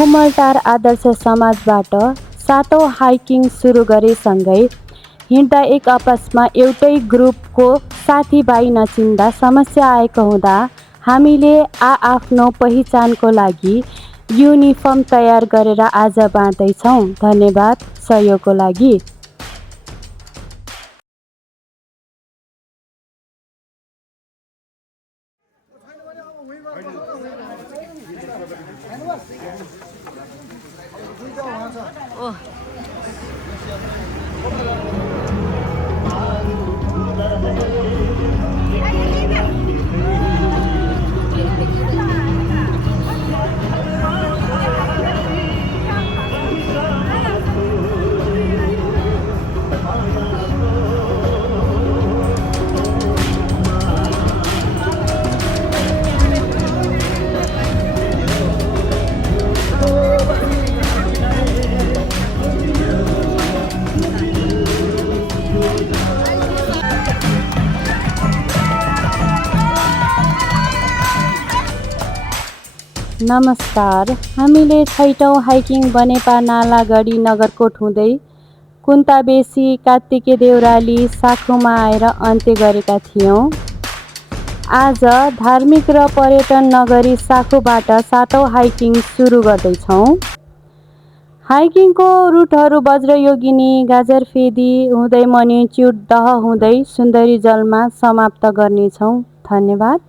खुमलटार आदर्श समाजबाट 7औं हाइकिङ सुरु गरेसँगै हिँड्दा एक आपसमा एउटै ग्रुपको साथीभाइ नचिन्दा समस्या आएको हुँदा हामीले आफ्नो पहिचानको लागि युनिफर्म तयार गरेर आज बाँड्दैछौँ। धन्यवाद सहयोगको लागि। नमस्कार, हामीले 6औं हाइकिङ बनेपा नालागढी नगरकोट हुँदै कुन्ताबेसी कात्तिके देउराली साखुमा आएर अन्त्य गरेका थियौँ। आज धार्मिक र पर्यटन नगरी साखुबाट 7औं हाइकिङ सुरु गर्दैछौँ। हाइकिङको रुटहरू वज्रयोगिनी गाजरफेदी हुँदै मणिच्युत दह हुँदै सुन्दरी जलमा समाप्त गर्नेछौँ। धन्यवाद।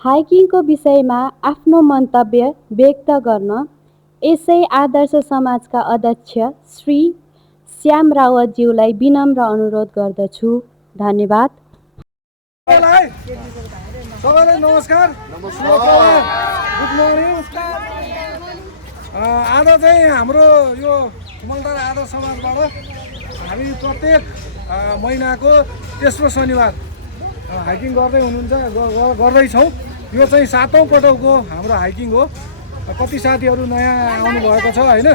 हाइकिङको विषयमा आफ्नो मन्तव्य व्यक्त गर्न यसै आदर्श समाजका अध्यक्ष श्री श्याम रावतज्यूलाई विनम्र अनुरोध गर्दछु। धन्यवाद। सबैलाई नमस्कार। Good morning. आज चाहिँ हाम्रो यो खुमलटार आदर्श समाजबाट हामी प्रत्येक महिनाको तेस्रो शनिबार हाइकिङ गर्दैछौँ। यो चाहिँ 7औं पटकको हाम्रो हाइकिङ हो। कति साथीहरू नयाँ आउनुभएको छ होइन।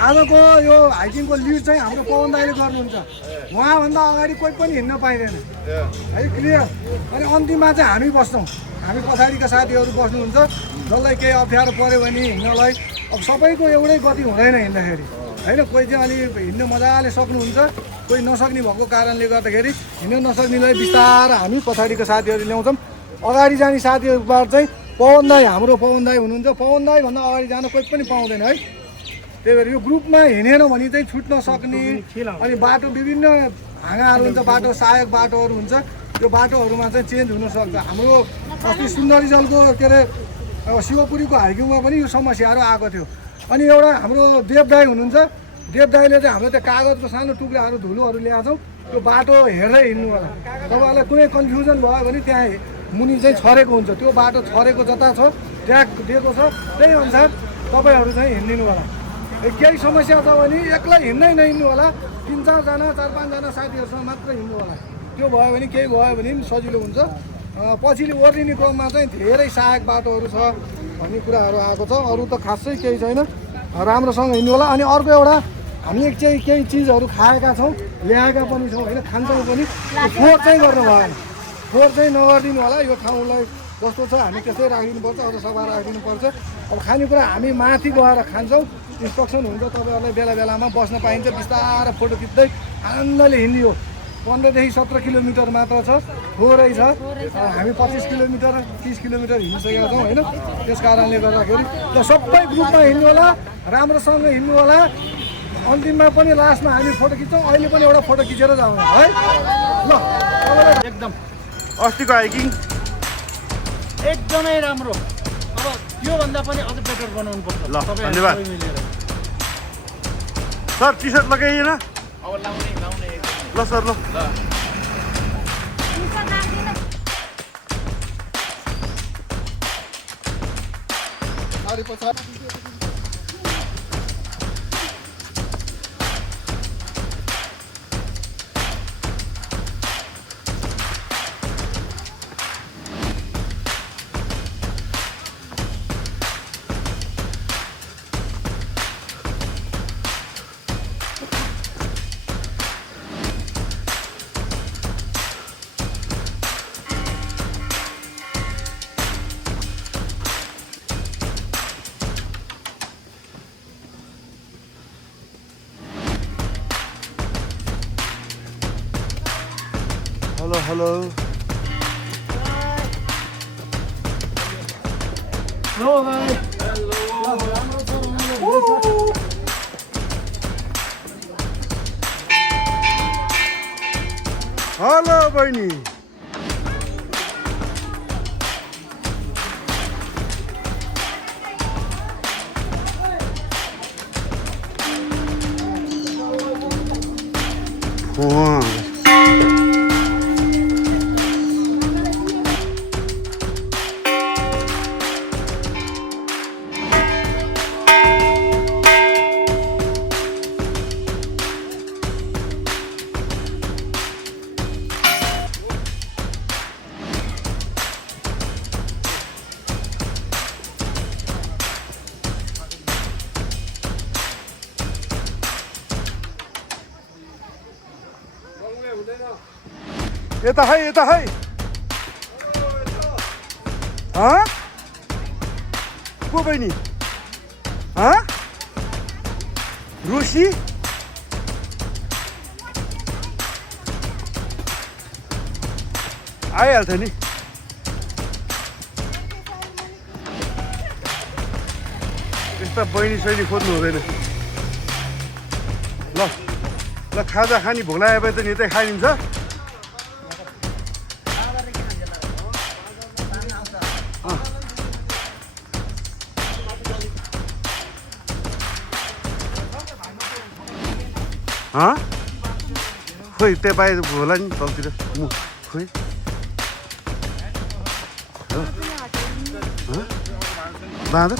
आजको यो हाइकिङको लिड चाहिँ हाम्रो पवन दाइले गर्नुहुन्छ। उहाँभन्दा अगाडि कोही पनि हिँड्न पाइँदैन है, क्लियर। अनि अन्तिममा चाहिँ हामी बस्छौँ, हामी पछाडिका साथीहरू बस्नुहुन्छ। जसलाई केही अप्ठ्यारो पऱ्यो भने हिँड्नलाई अब सबैको एउटै गति हुँदैन हिँड्दाखेरि होइन। कोही चाहिँ अलि हिँड्न मजाले सक्नुहुन्छ, कोही नसक्ने भएको कारणले गर्दाखेरि हिँड्न नसक्नेलाई बिस्तारै हामी पछाडिका साथीहरू ल्याउँछौँ। अगाडि जाने साथीहरूबाट चाहिँ पवन दाई, हाम्रो पवन दाई हुनुहुन्छ। पवन दाईभन्दा अगाडि जान कोही पनि पाउँदैन है। त्यही भएर यो ग्रुपमा हिँडेन भने चाहिँ छुट्न सक्ने अनि बाटो विभिन्न हाँगाहरू हुन्छ, बाटो सहायक बाटोहरू हुन्छ। त्यो बाटोहरूमा चाहिँ चेन्ज हुनसक्छ। हाम्रो अस्ति सुन्दरी जलको के अरे शिवपुरीको हाइकिङमा पनि यो समस्याहरू आएको थियो। अनि एउटा हाम्रो देव दाई हुनुहुन्छ। देव दाईले चाहिँ हाम्रो त्यो कागजको सानो टुक्राहरू धुलोहरू ल्याएको छौँ। त्यो बाटो हेर्दै हिँड्नु होला। तपाईँहरूलाई कुनै कन्फ्युजन भयो भने त्यहाँ मुनि चाहिँ छरेको हुन्छ। त्यो बाटो छरेको जता छ ट्र्याक दिएको छ त्यही अनुसार तपाईँहरू चाहिँ हिँडिदिनु होला। केही समस्या छ भने एक्लै हिँड्नै नहिँड्नु होला। 3-4जना 4-5जना साथीहरूसँग मात्र हिँड्नु होला। त्यो भयो भने केही भयो भने पनि सजिलो हुन्छ। पछिल्लो ओर्लिने क्रममा चाहिँ धेरै सहायक बाटोहरू छ भन्ने कुराहरू आएको छ। अरू त खासै केही छैन, राम्रोसँग हिँड्नु होला। अनि अर्को एउटा हामी चाहिँ केही चिजहरू खाएका छौँ, ल्याएका पनि छौँ होइन, खान्छौँ पनि। फोहोर चाहिँ गर्नु भएन, फोहोर चाहिँ नगरिदिनु होला। यो ठाउँलाई जस्तो छ हामी त्यसै राखिदिनुपर्छ, अझ सफा राखिदिनुपर्छ। अब खानेकुरा हामी माथि गएर खान्छौँ, इन्स्ट्रक्सन हुन्छ। तपाईँहरूलाई बेला बेलामा बस्न पाइन्छ। बिस्तारै फोटो खिच्दै आनन्दले हिँडियो। 15देखि 17 किलोमिटर मात्र छ, थोरै छ। हामी 25 किलोमिटर 30 किलोमिटर हिँडिसकेका छौँ होइन। त्यस कारणले गर्दाखेरि र सबै ग्रुपमा हिँड्नु होला, राम्रोसँग हिँड्नु होला। अन्तिममा पनि लास्टमा हामी फोटो खिच्छौँ। अहिले पनि एउटा फोटो खिचेर जाउँ है ल। एकदम अस्तिको हाइकिङ एकदमै राम्रो। अब योभन्दा पनि अझ बेटर बनाउनु पर्छ। ल धन्यवाद सर। टी सर्ट लगाइएन अब लाउने ल सर। ल हेलो हेलो हेलो बहिनी यता है यता है को बहिनी रुसी आइहाल्छ नि यस्ता बहिनी सहिनी खोज्नु हुँदैन ल ल खाजा खानी भोक लाग्यो भने त नि यतै खाइदिन्छ खोइ त्यहाँ बाहिर होला नि तलतिर खोइ बाँदर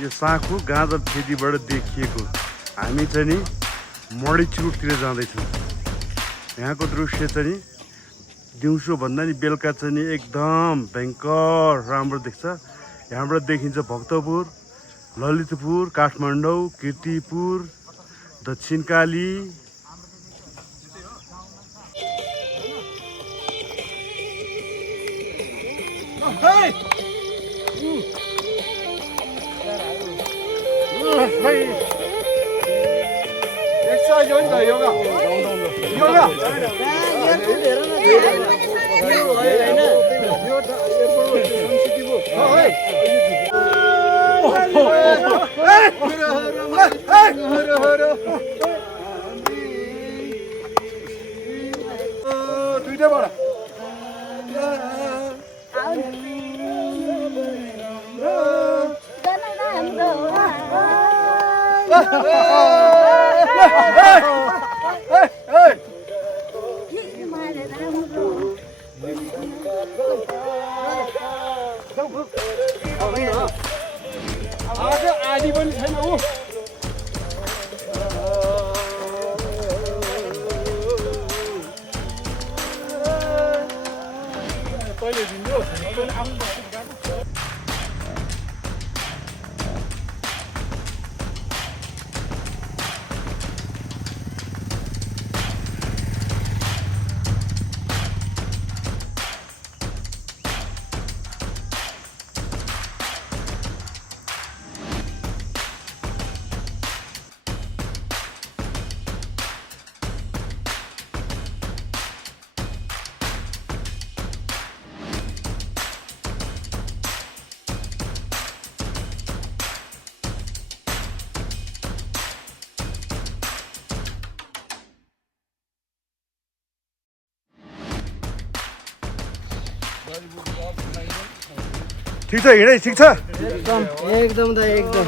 यो साँखु गाजर फेदीबाट देखिएको हामी चाहिँ नि मणिचुरतिर जाँदैछौँ यहाँको दृश्य चाहिँ नि दिउँसो भन्दा नि बेलुका चाहिँ नि एकदम भयङ्कर राम्रो देख्छ यहाँबाट देखिन्छ भक्तपुर ललितपुर काठमाडौँ कीर्तिपुर दक्षिणकाली आदि पनि छैन उ पहिले दिन्छु ठिक छ हिँडै ठिक छ एकदम त एकदम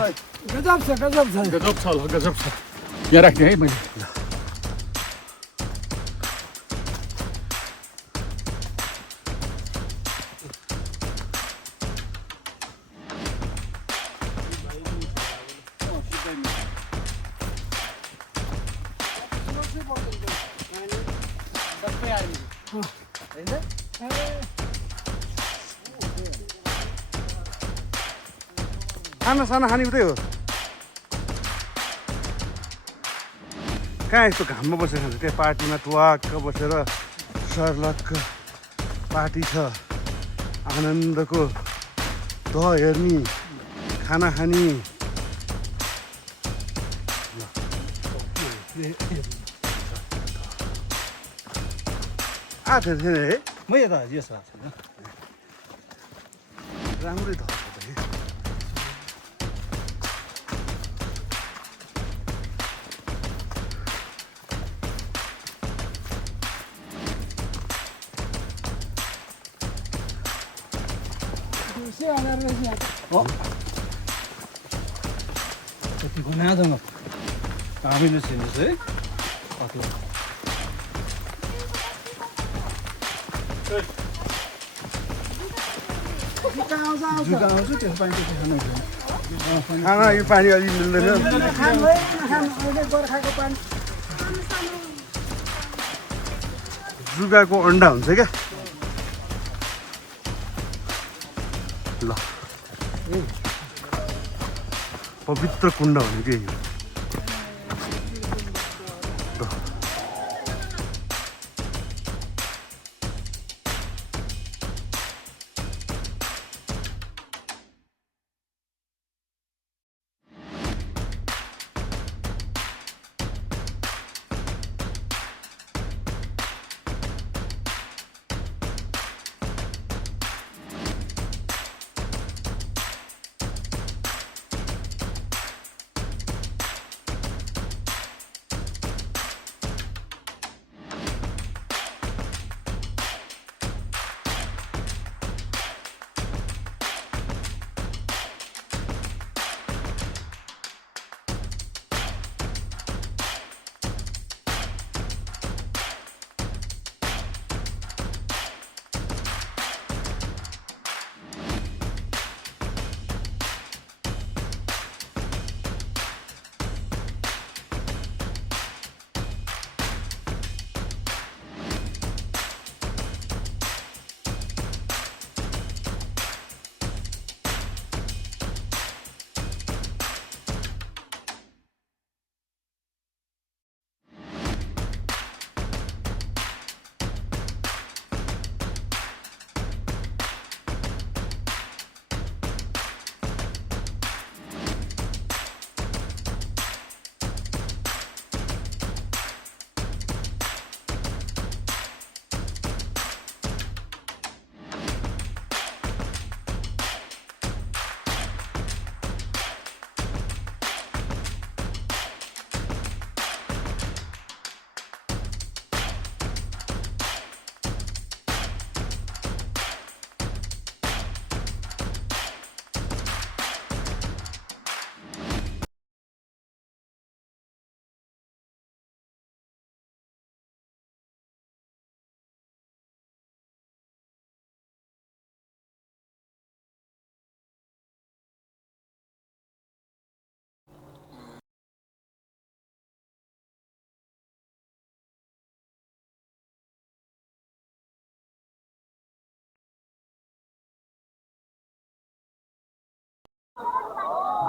गजब छ गजब छ गजब छ ल गजब छ यहाँ राख्ने है मैले खाना साना खाने उतै हो कहाँ यस्तो घाममा बसेर खान्छ त्यहाँ पार्टीमा टुवाक्क बसेर सर्लक्क पार्टी छ आनन्दको दह हेर्ने खाना खाने आएको थिएन है म यता यस राख्छु राम्रै दह यतिको नासँग हामीले छिन्नुहोस् है कति जुका आउँछ त्यस पानी त्यति खानु हुँदैन खाना यो पानी अलि मिल्दैन जुगाको अन्डा हुन्छ क्या ल पवित्र कुण्ड भनेको यही हो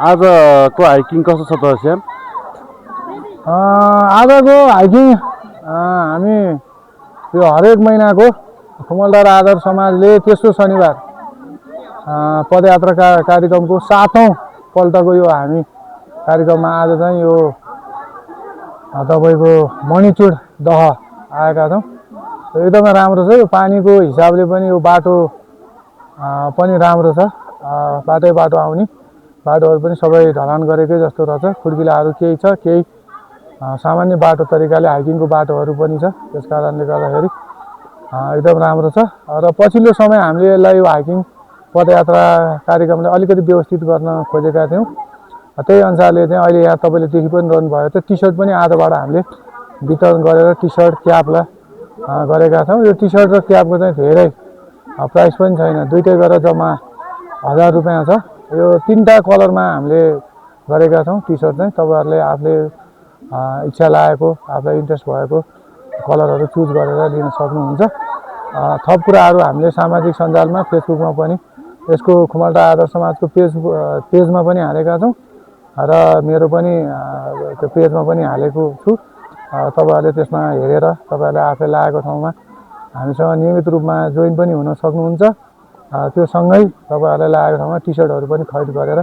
आजको हाइकिङ कस्तो छ त श्याम आजको हाइकिङ हामी यो हरेक महिनाको खुमलटार आदर्श समाजले तेस्रो शनिबार पदयात्रा कार्यक्रमको 7औं पल्टको यो हामी कार्यक्रममा आज चाहिँ यो तपाईको मणिचुड दह आएका छौँ। एकदमै राम्रो छ। यो पानीको हिसाबले पनि यो बाटो पनि राम्रो छ। बाटो आउने बाटोहरू पनि सबै ढलान गरेकै जस्तो रहेछ। खुड्किलाहरू केही छ, केही सामान्य बाटो तरिकाले हाइकिङको बाटोहरू पनि छ। त्यस कारणले गर्दाखेरि एकदम राम्रो छ। र पछिल्लो समय हामीले यसलाई यो हाइकिङ पदयात्रा कार्यक्रमलाई अलिकति व्यवस्थित गर्न खोजेका थियौँ। त्यही अनुसारले चाहिँ अहिले यहाँ तपाईँले देखि पनि रहनुभयो त टी सर्ट पनि आधाबाट हामीले वितरण गरेर टी सर्ट क्यापलाई गरेका छौँ। यो टी सर्ट र क्यापको चाहिँ धेरै प्राइस पनि छैन, दुइटै गरेर जम्मा 1000 रुपियाँ छ। यो 3टा कलरमा हामीले गरेका छौँ। टी सर्ट चाहिँ तपाईँहरूले आफूले इच्छा लागेको आफूलाई इन्ट्रेस्ट भएको कलरहरू चुज गरेर लिन सक्नुहुन्छ। थप कुराहरू हामीले सामाजिक सञ्जालमा फेसबुकमा पनि यसको खुमलटार आदर्श समाजको पेजमा पनि हालेका छौँ र मेरो पनि त्यो पेजमा पनि हालेको छु। तपाईँहरूले त्यसमा हेरेर तपाईँहरूले आफूले लागेको ठाउँमा हामीसँग नियमित रूपमा जोइन पनि हुन सक्नुहुन्छ। त्यो सँगै तपाईँहरूलाई लागेको ठाउँमा टी सर्टहरू पनि खरिद गरेर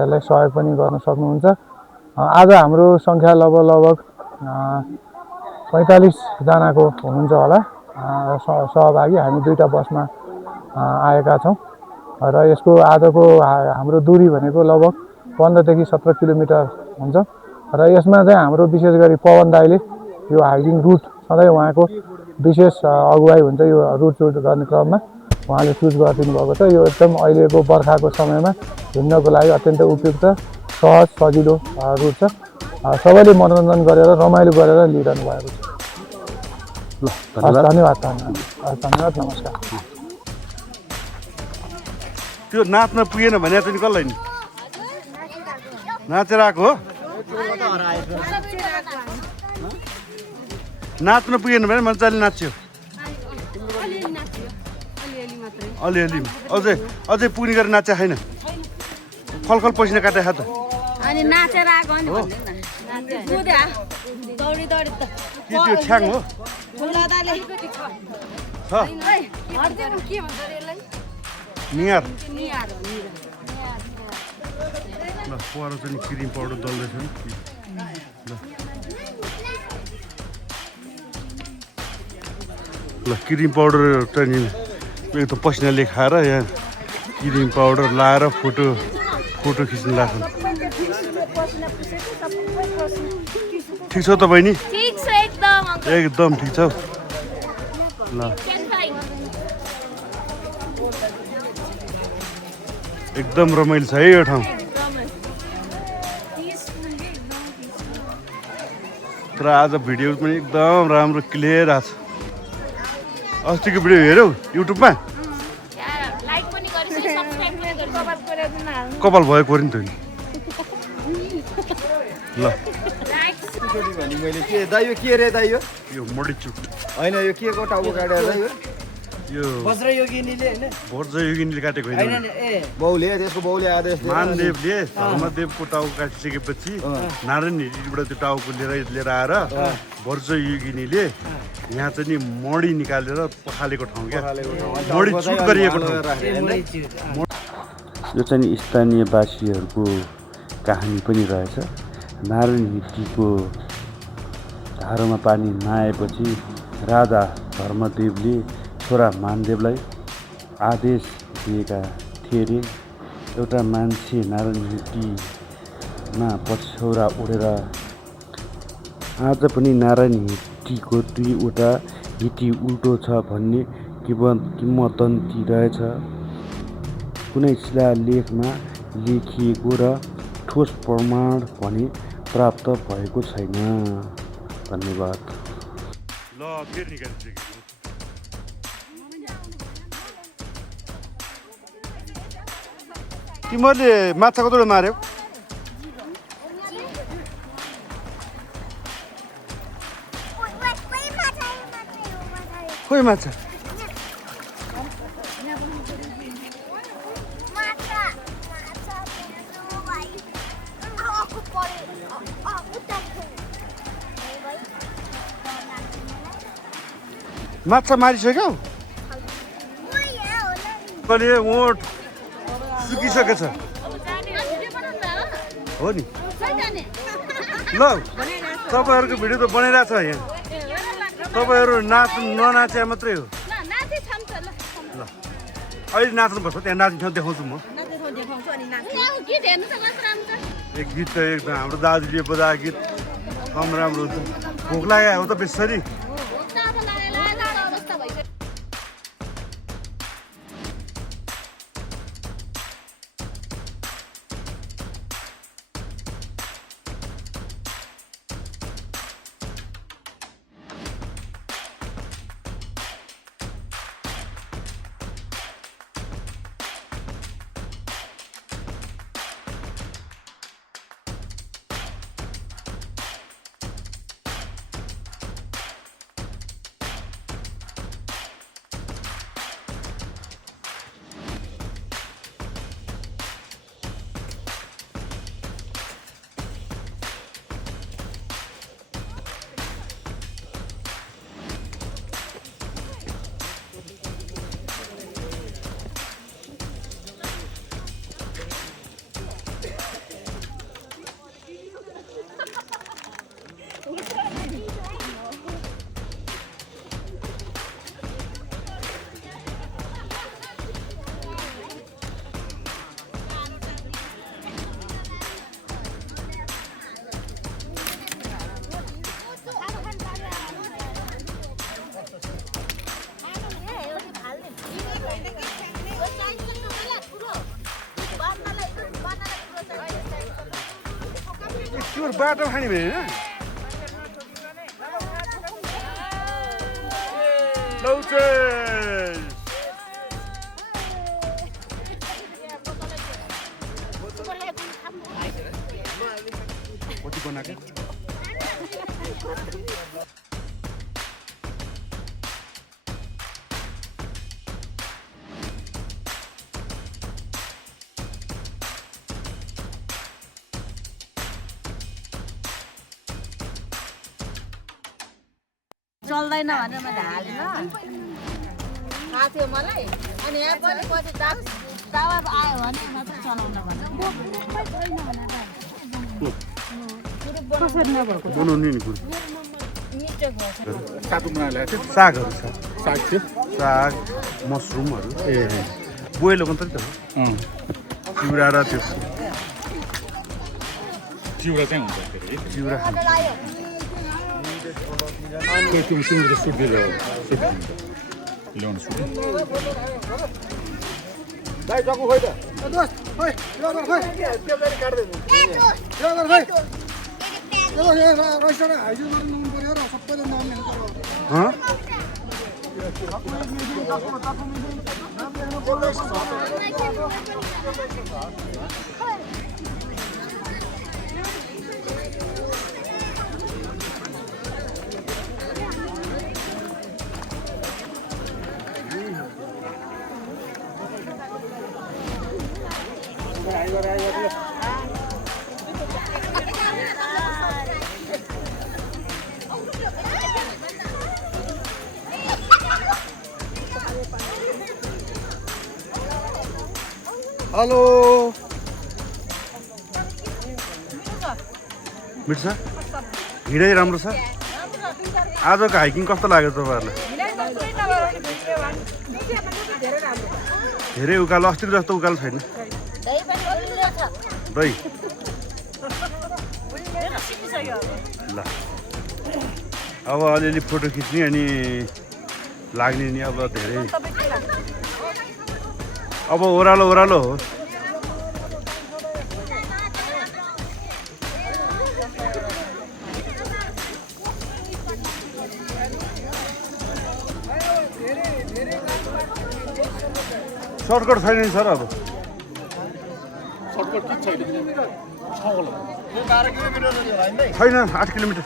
यसलाई सहयोग पनि गर्न सक्नुहुन्छ। आज हाम्रो सङ्ख्या लगभग 45 जनाको हुनुहुन्छ होला सहभागी। हामी 2टा बसमा आएका छौँ र यसको आजको हाम्रो दूरी भनेको लगभग 15 देखि 17 किलोमिटर हुन्छ र यसमा चाहिँ हाम्रो विशेष गरी पवन दाइले यो हाइकिङ रुट सधैँ उहाँको विशेष अगुवाई हुन्छ। यो रुट सुट गर्ने क्रममा उहाँले चुज गरिदिनु भएको छ। यो एकदम अहिलेको बर्खाको समयमा हिँड्नको लागि अत्यन्तै उपयुक्त सहज सजिलो रुट छ। सबैले मनोरञ्जन गरेर रमाइलो गरेर लिइरहनु भएको छ। ल धन्यवाद धन्यवाद नमस्कार। त्यो नाच्न पुगेन भने चाहिँ कसलाई नि नाचेर आएको हो? नाच्न पुगेन भने मजाले नाच्यो अलिअलि अझै पुग्ने गरेर नाचे छैन? खलखल पसिना काटे खा त अनि नाचेर आएको नि दौडी दौडी त के त्यो छ्याङ हो? ठुला दाले छ के भन्छ यसलाई निहार निहार हो ल पर चाहिँ क्रिम पाउडर दल्दैछ नि ल क्रिम पाउडर चाहिँ एक त पसिनाले खाएर यहाँ क्रिम पाउडर लाएर फोटो खिच्न लाग्छ। ठिक छ त बहिनी? ठीक छ एकदम एकदम ठिक छ ल एकदम रमाइलो छ है यो ठाउँ। तर आज भिडियो पनि एकदम राम्रो क्लियर आएको छ। अस्तिको भिडियो हेऱ्यौ युट्युबमा? लाइक पनि गरिस् सब्स्क्राइब पनि गरिस् कपाल कोरेर हाल्नु कपाल भएको नि त नि ल मैले के दाइ यो के रे दाइ यो मडिचुट होइन यो के को टाउको काटेर दाइ यो वज्रयोगिनीले होइन वज्रयोगिनीले काटेको होइन बाउले त्यसको बाउले आदेश दिएर मानदेवले धर्मदेवको टाउको काटिसकेपछि नारायण हिरीबाट त्यो टाउको लिएर आएर वज्रयोगिनीले यहाँ चाहिँ नि मडी निकालेर पखालेको ठाउँ क्या मडी चुट गरिएको ठाउँ। यो चाहिँ स्थानीयवासीहरूको कहानी पनि रहेछ। नारायण हिटीको धारोमा पानी नआएपछि राजा धर्मदेवले छोरा मानदेवलाई आदेश दिएका थिए अरे एउटा मान्छे नारायण हिटीमा पछ्यौरा उडेर आज पनि नारायण हिटीको 2वटा हिटी उल्टो छ भन्ने किंवदन्ती रहेछ। कुनै शिलालेखमा लेखिएको र ठोस प्रमाण भने प्राप्त भएको छैन। धन्यवाद। ल फेरि निकालिसकेको तिमीहरूले माछा कतिवटा मार्यौ? खोइ माछा माछा मारिसक्यौ? कहिले ओठ सुकिसकेछ हो नि? ल तपाईँहरूको भिडियो त बनाइरहेछ यहाँ। तपाईँहरू ननाचे मात्रै हो। ल अहिले नाच्नुपर्छ त्यहाँ नाच्ने ठाउँ देखाउँछु म। एक गीत त एकदम हाम्रो दाजुले बजाएको गीत कम राम्रो हुन्छ। भोक लाग्यो हो त बेसरी। त्यो बाटो खाने भयो होइन लौ चाहिँ कति बनाएको चल्दैन भनेर मैले हालिन थाहा थियो मलाई अनि यहाँ पनि पछि दावा आयो भने मात्रै चलाउन बनाउने नि कुरो सागहरू छ साग मसरुमहरू बोइल मात्रै त हो चिउरा र त्यो चिउरा चाहिँ हुन्छ चिउरा त्यो सुँगुरको सुप दिएर ल्याउनु छु दाइ चक्कु खोइ त दोस्त खोइ यो गर खोइ त्यो गरी काट्दैन यो गर खोइ यो रजिस्टर हाइजिन गर्नु नुन पर्यो र सबैले नाम लेख्नु पर्यो हेलो मिठ छ हिँडाइ राम्रो छ आजको हाइकिङ कस्तो लाग्यो तपाईँहरूलाई धेरै उकालो अस्तिको जस्तो उकालो छैन दही ल अब अलिअलि फोटो खिच्ने अनि लाग्ने नि अब धेरै अब ओह्रालो ओह्रालो हो सर्टकट छैन नि सर अब छैन 8 किलोमिटर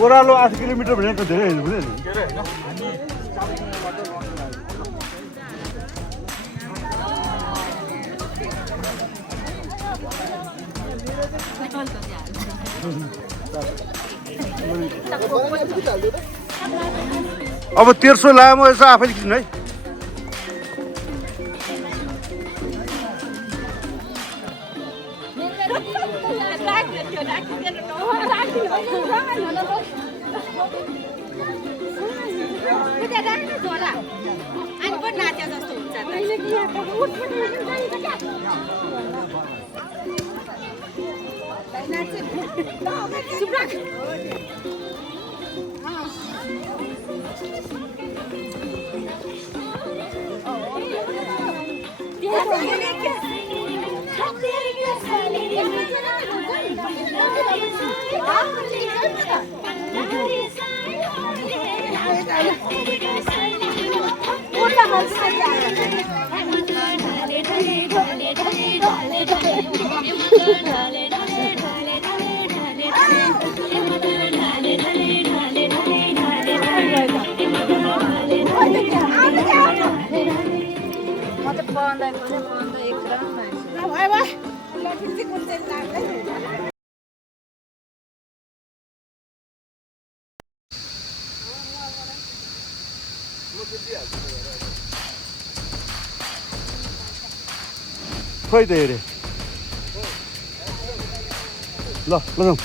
ओह्रालो 8 किलोमिटर भने त धेरै हिँड्नु हुँदैन अब 1300 लामो यसो आफैले खिच्नु है खोइ त हेरे ल जाउँ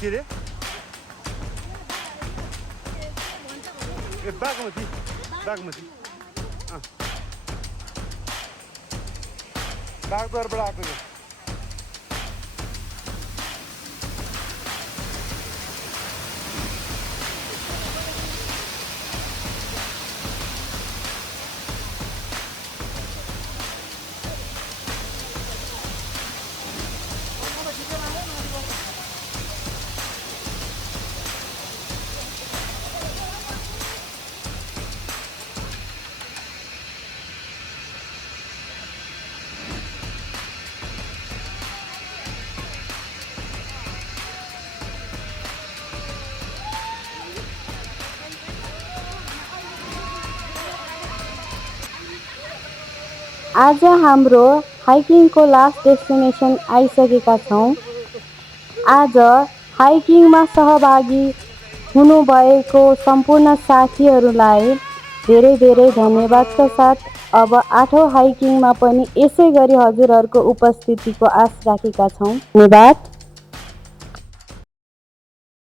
के रे ए बागमती बागदरबाट आएको यो आज हाम्रो हाइकिङको लास्ट डेस्टिनेसन आइसकेका छौँ। आज हाइकिङमा सहभागी हुनुभएको सम्पूर्ण साथीहरूलाई धेरै धेरै धन्यवादका साथ अब 8औं हाइकिङमा पनि यसै गरी हजुरहरूको उपस्थितिको आश राखेका छौँ। धन्यवाद।